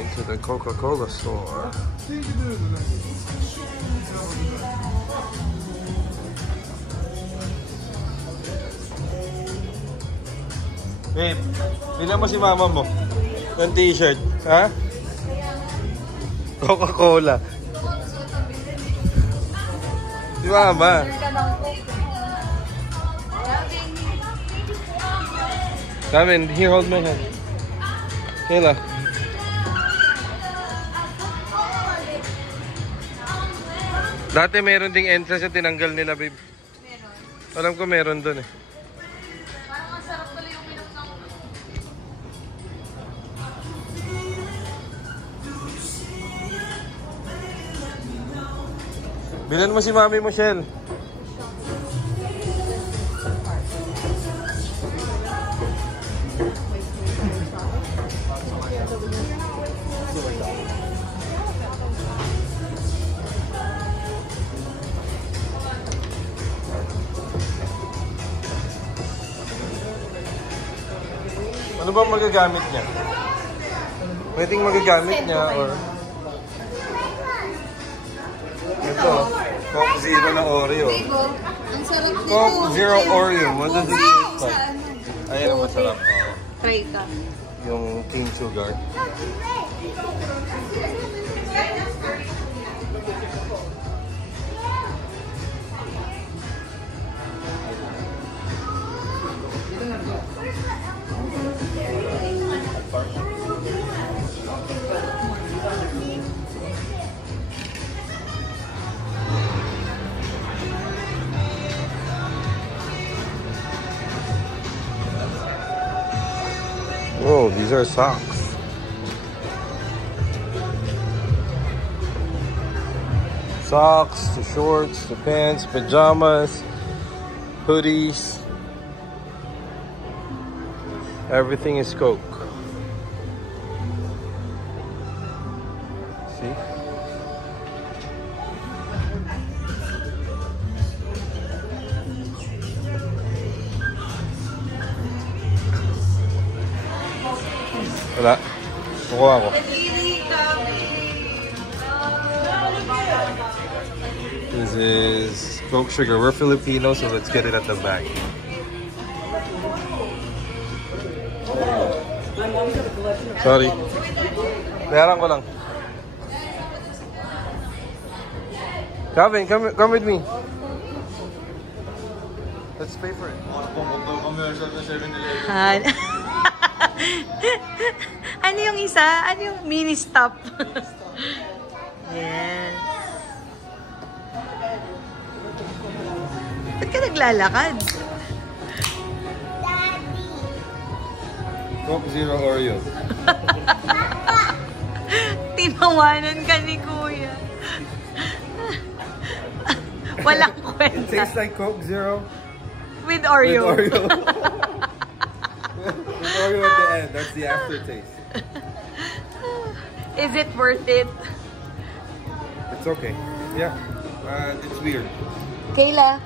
going to the Coca-Cola store. Babe, bilang mo si mama mo ng t-shirt, ha? Coca-Cola. Si mama. Come in, here, hold my hand. Kayla. Dati meron ding entrance na tinanggal nila, babe. Meron? Alam ko meron dun eh. Parang ang sarap tuloy yung uminom ng... Bilan mo si Mami Michelle. Ano ba magagamit niya? Pwedeng magagamit niya or... Ito, Coke Zero na Oreo. Ang sarap nito. Coke Zero Oreo, what does it taste like? Ayun ang masarap. Try ka. Yung King Sugar. Whoa, these are socks. Socks, the shorts, the pants, pajamas, hoodies. Everything is Coke. See? Wala. Kukuha ako. This is Coke Sugar. We're Filipino, so let's get it at the back. Sorry. Bayaran ko lang. Calvin, come with me. Let's pay for it. Ano yung isa? Ano yung mini stop? Yes. Ba't ka naglalakad? Coke Zero Oreo. Tinawanan ka ni Kuya. Walang kwenta. It tastes like Coke Zero. With Oreo. With Oreo. With Oreo at the end. That's the aftertaste. Is it worth it? It's okay. Yeah. It's weird. Kayla.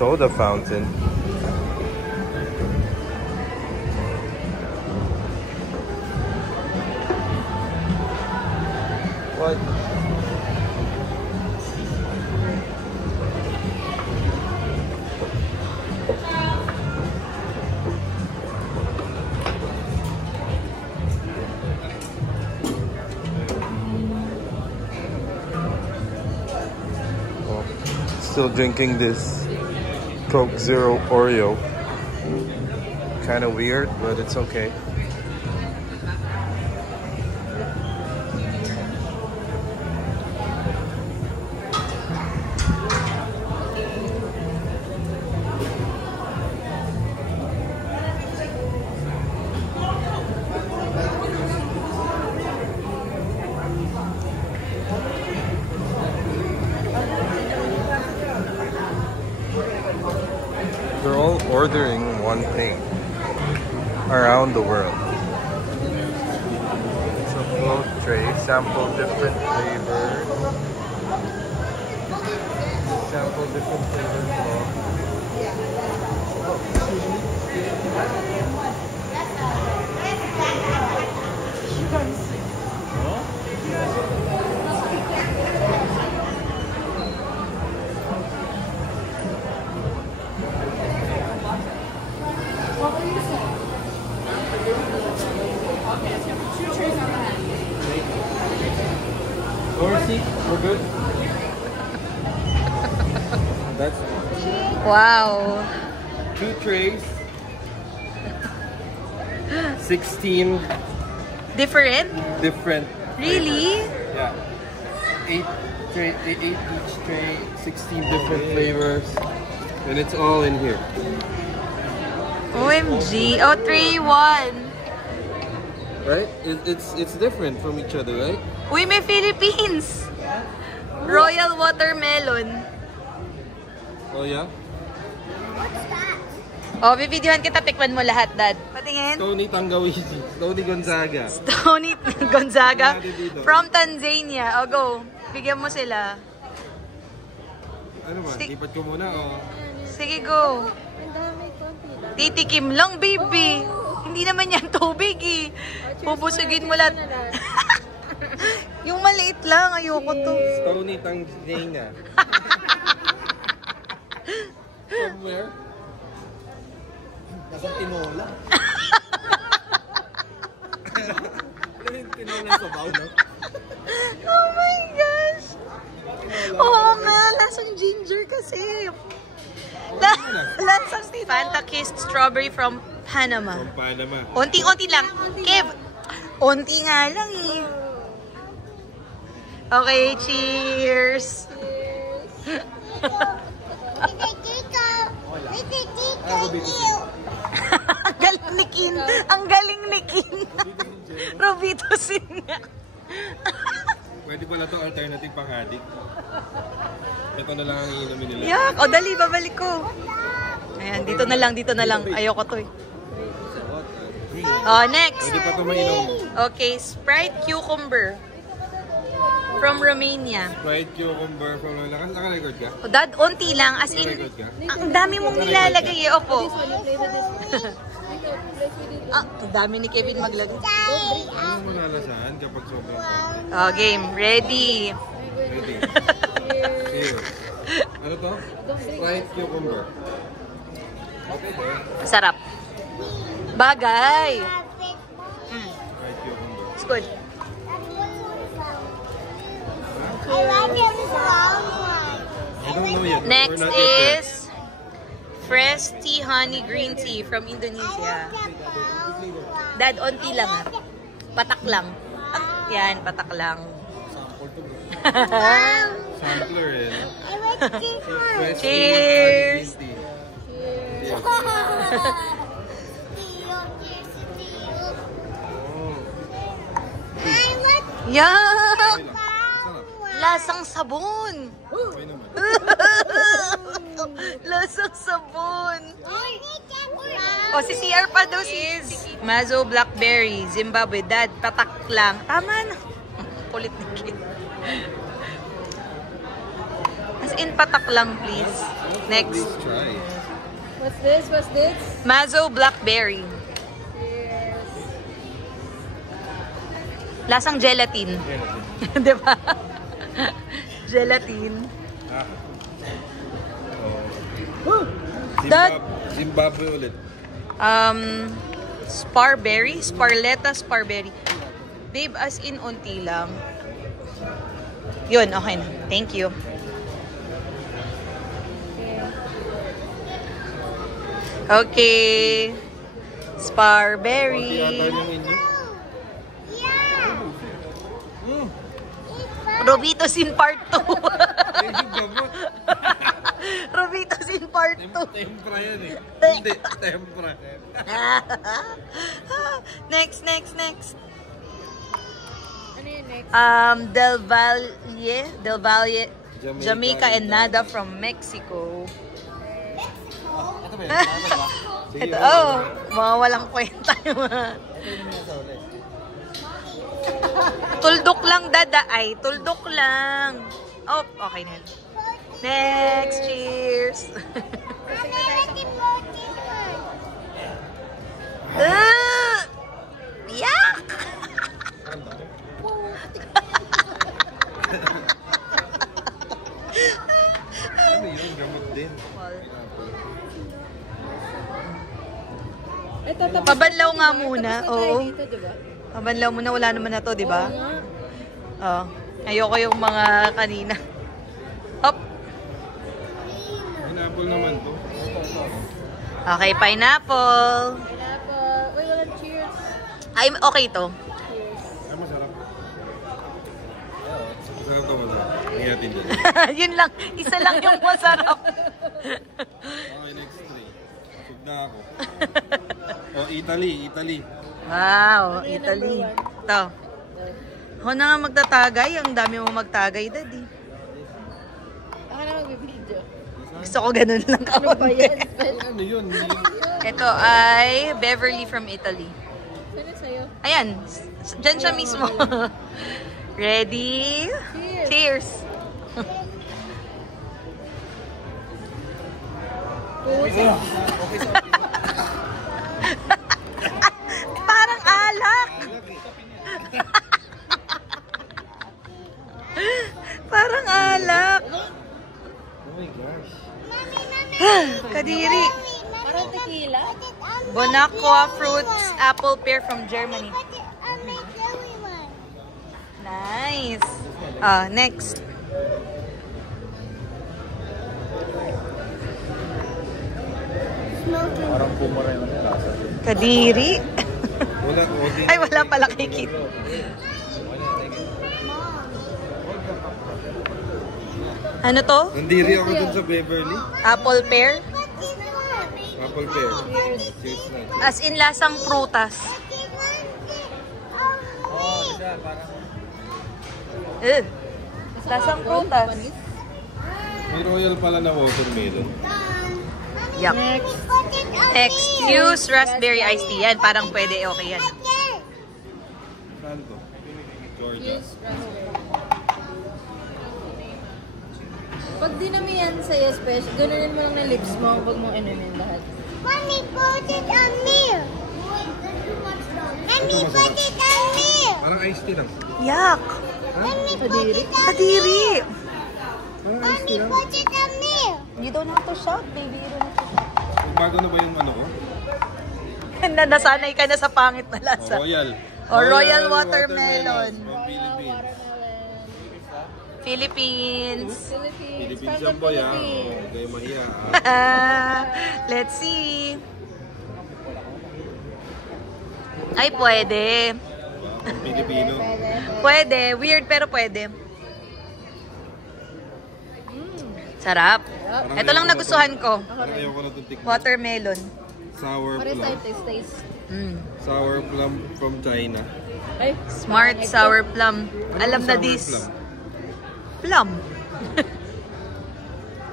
Soda fountain. What? Still drinking this Coke Zero Oreo. Kind of weird, but it's okay. They're all ordering one thing around the world. It's a float tray, sample different flavors. Sample different flavors. We're good? That's Wow. 2 trays. 16 Different? different. Really? Yeah. 8 each tray, 16 different flavors. And it's all in here. OMG. Oh, 3-1. Right? It's different from each other, right? Uy, may Philippines. Royal watermelon. Oh yeah? Oh, bibidyohan kita. Tikman mo lahat, Dad. Patingin. Tony Tangawizi. Tony Gonzaga. Tony Gonzaga Natin dito. from Tanzania. O, go. Bigyan mo sila. Ano ba? Lipat ko muna o? Sige, go. Titikim lang, baby. Hindi naman yan tubig, eh. Pupusugin mo lahat. Yung maliit lang. Ayoko to. Tony Tanzania. From where? Nasa Tinola. Ano yung Tinola sa baw, no? Oh my gosh! Oh man, lasang ginger kasi. Lasang Fanta Kissed Strawberry from Panama. From Panama. Unti-unti lang. Kev, unti nga lang eh. Okay, cheers! Ang galing ni Kin. Ang galing ni Kin. Robitosin nga. Pwede pala ito alternative pang-addict. Ito na lang ang iinumin nila. Yak! O dali, babalik ko. Ayan, dito na lang, dito na lang. Ayoko to eh. Oh, next. Pwede pa ito mainom. Okay, Sprite Cucumber. From Romania. Sprite cucumber from Lalakas. Naka-record ka? O dad, unti lang. As in, Naka-record ka? ang dami mong nilalagay eh. Opo. Ang dami ni Kevin maglagay. Ano malalasahan kapag sobrang konti? Oh, game. Ready. Ready? Here. Ano to? Sprite cucumber. Sarap. Bagay. Sprite cucumber. It's good. I like it with long one. I don't know yet. Next We're not yet is fresh tea honey green tea from Indonesia. Dad, onti lang ha. Patak lang. Yan, patak lang. there. Sampler eh. No? Fresh tea, Cheers! honey green tea. Yak! Sarap. Lasang sabon. Okay naman. Lasang sabon. O, si CR pa daw si Mazo Blackberry, Zimbabwe. Dad, patak lang. Tama na. Kulit ni kid. As in, patak lang, please. Next. Please try. What's this? What's this? Mazo Blackberry. Lasang gelatin. Diba? Gelatin. Dad. Zimbabwe ulit. Sparberry? Sparletta Sparberry. Babe, as in, unti lang. Yun, okay na. Thank you. Okay. Sparberry. Konti ata yung inyo. Robitos in part 2. Ay, yung gamot. Robitos in part 2. Tempra yan eh. Hindi, tempra. Next. Ano yun next? Del Valle, Jamaica and Nada from Mexico. Ito ba yan? Ito, oh, mga walang kwenta yung mga. Tuldok lang, dada. Ay, tuldok lang. Oh, okay na. Next, cheers. Yak! Ano yun? Gamot din. Ito, tapos Pabanlaw nga muna. tapos na tayo Oo. dito, diba? Pabanlaw muna. Wala naman na to, di ba? Oo nga. Oo. Ayoko yung mga kanina. Hop. Pineapple naman to. Okay, pineapple. Pineapple. Uy, walang cheers. Ay, okay to. Ay, masarap. Masarap to, masarap. Ngayatin din. Yun lang. Isa lang yung masarap. Okay, next 3. Sug na ako. Oh, Italy. Wow, Italy. Ito. Ako na nga magtatagay. Ang dami mo magtagay, Daddy. Ako na magbibideo. Gusto ko ganun lang Ano ba yan? Ano yun? Ito ay Beverly from Italy. Saan yung sa'yo? Ayan. Diyan siya mismo. Ready? Cheers! Parang alak! Parang alak! Oh my gosh. Kadiri! Parang tequila? Bonacqua fruits, apple pear from Germany. Nice! Next. Parang pumara yung lasa. Kadiri! Wala, Ay, wala pala kay Kit. Ano to? Nandiri ako dun sa Beverly. Apple pear? Apple pear. Cheers na. As in lasang prutas. Lasang prutas. May royal pala na watermelon. Yup. Next, Fuse raspberry iced tea. Yan, parang pwede. Okay yan. Saan to? Georgia. Pag dinamihan sa'yo special, ganunin mo lang na lips mo, huwag mong inumin lahat. Mommy, put it on me. Mommy, put it on me. Parang iced tea lang. Yak! Mommy, put Kadiri. it on me. Kadiri! Parang iced Mommy, tea lang. put it on me. You don't have to shout, baby. You don't have to shout. Bago na ba yung ano ko? Nasanay ka na sa pangit na lasa. Royal. Royal watermelon. From Philippines. Philippines. Philippines yan boy ha. Huwag kayo mahiya ha. Let's see. Ay, pwede. From Pilipino. Pwede. Weird, pero pwede. Sarap. Ito lang nagustuhan ko. Parang ayoko na itong tikman. Watermelon. Sour Pares plum. tayo taste. Sour plum from China. Ay, Smart sour plum. Alam na Sour this. plum. Plum.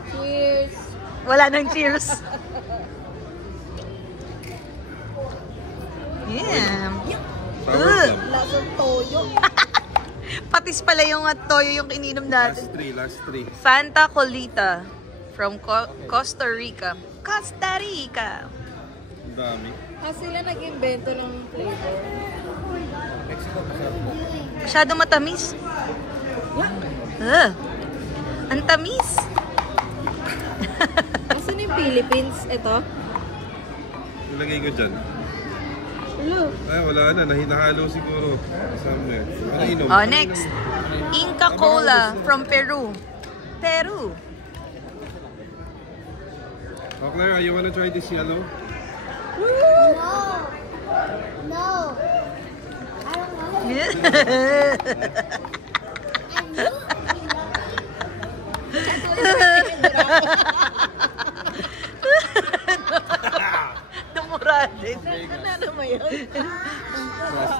cheers! Wala nang cheers. Yeah. Sour Ugh. plum. Lasang toyo. Patis pala yung toyo yung ininom natin. Last three. Fanta Colita from Costa Rica. Costa Rica. Ang dami. Sila nag-invento ng flavor. Masyado matamis. Ang tamis. Asan yung Philippines? Ito? Ilagay ko dyan. Hello. Ay, wala na. Nahalo siguro. Somewhere. Ano inom? Oh, next. Inca Cola from Peru. Peru. Oh, Claire, you wanna try this yellow? No. No. I don't want it. Dumurade. Ano mo yun?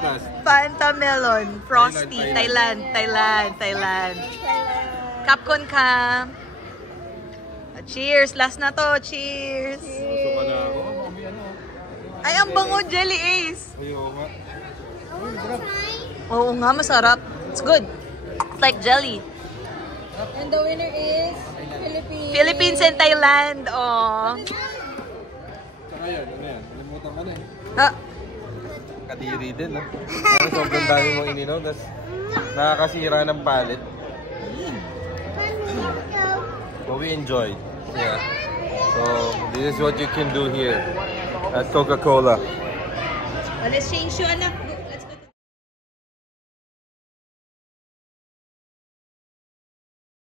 Last. Fanta Melon. Frosty. Thailand. Capcom ka. Cheers. Last na to. Cheers. Gusto pa na ako. Ay, ang bango. Jelly Ace. Ayoko nga. Oo nga, masarap. It's good. It's like jelly. And the winner is Philippines. Philippines and Thailand. Oh. Tsaka yan. Ano yan? Nalimutan ka na eh. Ah, Kadiri din ha. Pero sobrang dami mong ininom. Tapos nakakasira ng palate. But we enjoyed. Yeah. So this is what you can do here at Coca-Cola. let's change you, anak.